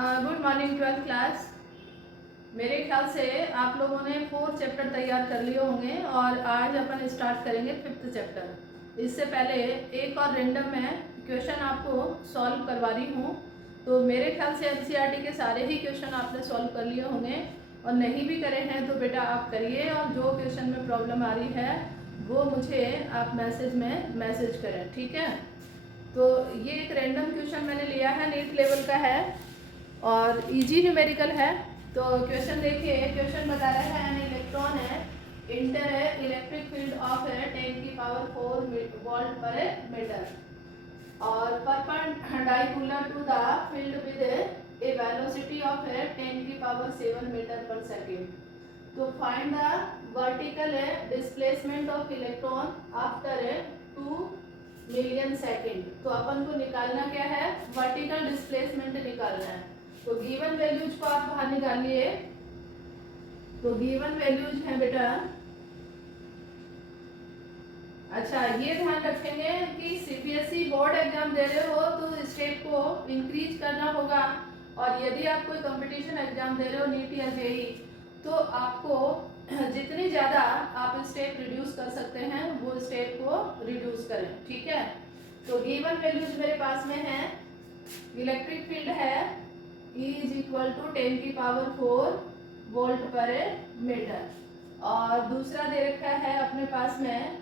Good morning 12th class. मेरे ख्याल से आप लोगों ने 4 चैप्टर तैयार कर लिए होंगे और आज अपन स्टार्ट करेंगे 5th चैप्टर। इससे पहले एक और रेंडम मैं क्वेश्चन आपको सॉल्व करवा रही हूँ। तो मेरे ख्याल से एनसीईआरटी के सारे ही क्वेश्चन आपने सॉल्व कर लिए होंगे, और नहीं भी करे हैं तो बेटा आप करिए, और जो क्वेश्चन में प्रॉब्लम आ रही है वो मुझे आप मैसेज में मैसेज करें, ठीक है। तो ये एक रैंडम क्वेश्चन मैंने लिया है, नीट लेवल का है और इजी न्यूमेरिकल है। तो क्वेश्चन देखिए, क्वेश्चन बता रहा है एन इलेक्ट्रॉन है इंटर है इलेक्ट्रिक फील्ड ऑफ है 10 की पावर 4 वोल्ट पर मीटर और perpendicular to the field with a velocity of है 10 की पावर 7 मीटर पर सेकेंड। तो find the vertical displacement of electron after 2 million second. तो अपन को निकालना क्या है, वर्टिकल डिस्प्लेसमेंट निकालना है। तो गिवन वैल्यूज को आप बाहर निकालिए। तो गिवन वैल्यूज है बेटा, अच्छा ये ध्यान रखेंगे कि सीबीएसई बोर्ड एग्जाम दे रहे हो तो स्टेप को इंक्रीज करना होगा, और यदि आप कोई कंपटीशन एग्जाम दे रहे हो नीट या जेई तो आपको जितनी ज़्यादा आप स्टेप रिड्यूस कर सकते हैं वो स्टेप को रिड्यूस करें, ठीक है। तो गिवन वैल्यूज मेरे पास में है, इलेक्ट्रिक फील्ड है E इज इक्वल टू 10 की पावर 4 वोल्ट पर मीटर, और दूसरा दे रखा है अपने पास में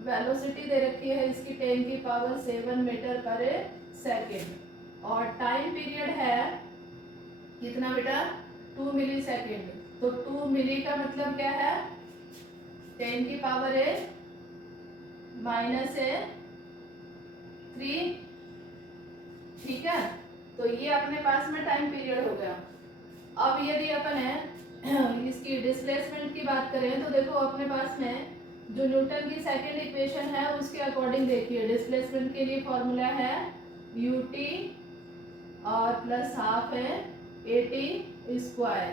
वेलोसिटी दे रखी है इसकी 10 की पावर 7 मीटर पर सेकेंड, और टाइम पीरियड है कितना बेटा 2 मिली सेकेंड। तो 2 मिली का मतलब क्या है 10 की पावर -3, ठीक है। तो ये अपने पास में टाइम पीरियड हो गया। अब यदि अपन है इसकी डिस्प्लेसमेंट की बात करें तो देखो अपने पास में जो न्यूटन की सेकंड इक्वेशन है उसके अकॉर्डिंग देखिए डिस्प्लेसमेंट के लिए फॉर्मूला है ut और प्लस हाफ है at स्क्वायर,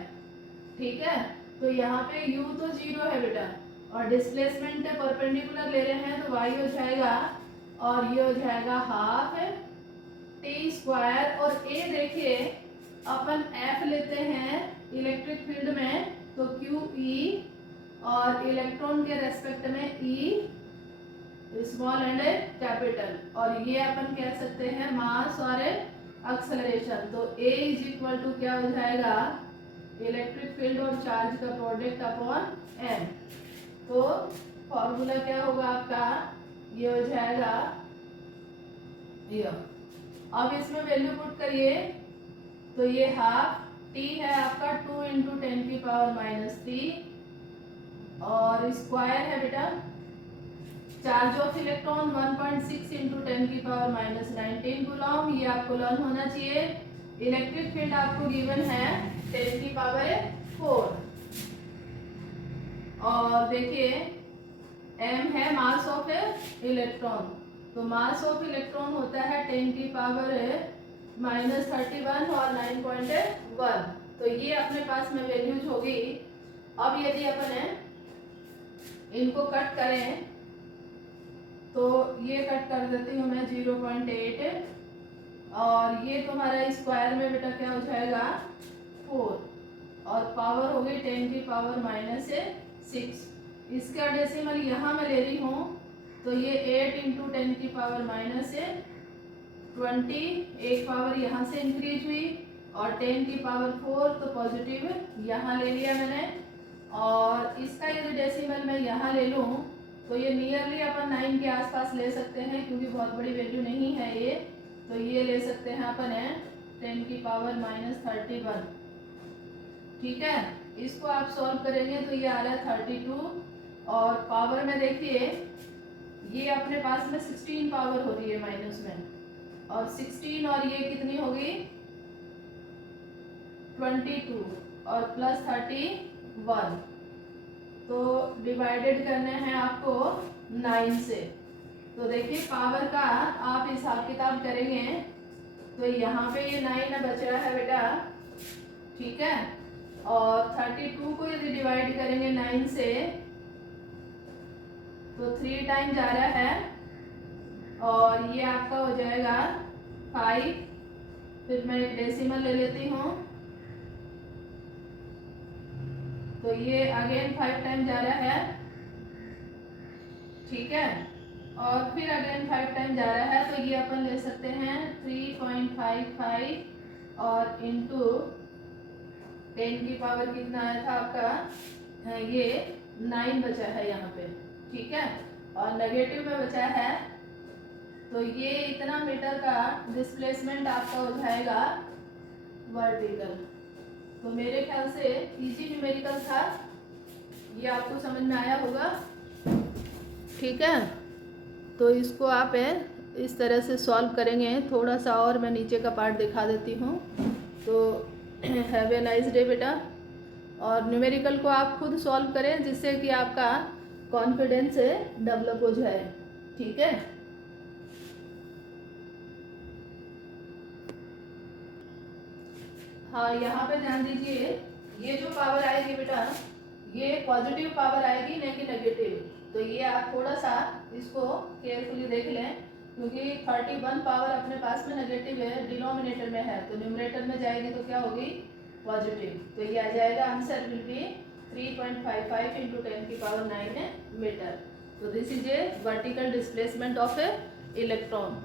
ठीक है। तो यहाँ पे u तो 0 है बेटा, और डिस्प्लेसमेंट परपेंडिकुलर ले रहे हैं तो y हो जाएगा और ये हो जाएगा हाफ टी स्क्वायर, और a देखिए अपन f लेते हैं इलेक्ट्रिक फील्ड में तो क्यू ई, और इलेक्ट्रॉन के रेस्पेक्ट में ई स्मॉल एंड कैपिटल, और ये अपन कह सकते हैं मास और एक्सेलरेशन। तो a इज इक्वल टू क्या हो जाएगा इलेक्ट्रिक फील्ड और चार्ज का प्रोडक्ट अपॉन m। तो फॉर्मूला क्या होगा आपका, ये हो जाएगा ये। अब इसमें वैल्यू पुट करिए तो ये हाफ t है आपका 2 इंटू 10 की पावर -3 और स्क्वायर है बेटा चार्ज ऑफ इलेक्ट्रॉन 1.6 इंटू 10 की पावर -19 कूलम। ये आपको लर्न होना चाहिए। इलेक्ट्रिक फील्ड आपको गिवन है 10 की पावर 4, और देखिए m है मास ऑफ इलेक्ट्रॉन, तो मास ऑफ इलेक्ट्रॉन होता है 10 की पावर -31 और 9.1। तो ये अपने पास में वैल्यूज होगी। अब यदि अपन इनको कट करें तो ये कट कर देती हूँ मैं 0.8, और ये तुम्हारा स्क्वायर में बेटा क्या हो जाएगा 4, और पावर हो गई 10 की पावर -6। इसका डेसिमल यहाँ मैं ले रही हूँ तो ये 8 इंटू 10 की पावर -20, एक पावर यहाँ से इंक्रीज हुई, और 10 की पावर 4 तो पॉजिटिव यहाँ ले लिया मैंने, और इसका यदि डेसिमल मैं यहाँ ले लूँ तो ये नियरली अपन 9 के आसपास ले सकते हैं, क्योंकि बहुत बड़ी वैल्यू नहीं है ये। तो ये ले सकते हैं अपन 10 की पावर -31, ठीक है। इसको आप सॉल्व करेंगे तो ये आ रहा है 32, और पावर में देखिए ये अपने पास में 16 पावर हो रही है माइनस में, और 16 और ये कितनी होगी 22 और प्लस 31, तो डिवाइडेड करने हैं आपको 9 से। तो देखिए पावर का आप हिसाब किताब करेंगे तो यहाँ पे ये 9 बच रहा है बेटा, ठीक है। और 32 को यदि डिवाइड करेंगे 9 से तो 3 टाइम जा रहा है, और ये आपका हो जाएगा 5 फिर मैं एक डेसिमल ले लेती हूँ, तो ये अगेन 5 टाइम जा रहा है, ठीक है। और फिर अगेन 5 टाइम जा रहा है, तो ये अपन ले सकते हैं 3.55 और इंटू 10 की पावर कितना आया था आपका, ये 9 बचा है यहाँ पे, ठीक है। और नेगेटिव में बचा है, तो ये इतना मीटर का डिस्प्लेसमेंट आपका हो जाएगा वर्टिकल। तो मेरे ख्याल से इजी न्यूमेरिकल था, ये आपको समझ में आया होगा, ठीक है। तो इसको आप इस तरह से सॉल्व करेंगे। थोड़ा सा और मैं नीचे का पार्ट दिखा देती हूँ। तो हैव ए नाइस डे बेटा। और न्यूमेरिकल को आप खुद सॉल्व करें, जिससे कि आपका कॉन्फिडेंस डेवलप हो जाए, ठीक है। हाँ, यहाँ पे ध्यान दीजिए, ये जो पावर आएगी बेटा, ये पॉजिटिव पावर आएगी, नहीं कि नेगेटिव। तो ये आप थोड़ा सा इसको केयरफुली देख लें, क्योंकि 31 पावर अपने पास में नेगेटिव है, डिनोमिनेटर में है, तो न्यूमरेटर में जाएगी तो क्या होगी, पॉजिटिव। तो ये आ जाएगा, आंसर विल बी 3.55 इंटू 10 की पावर 9 मीटर। तो this is a vertical displacement of A electron.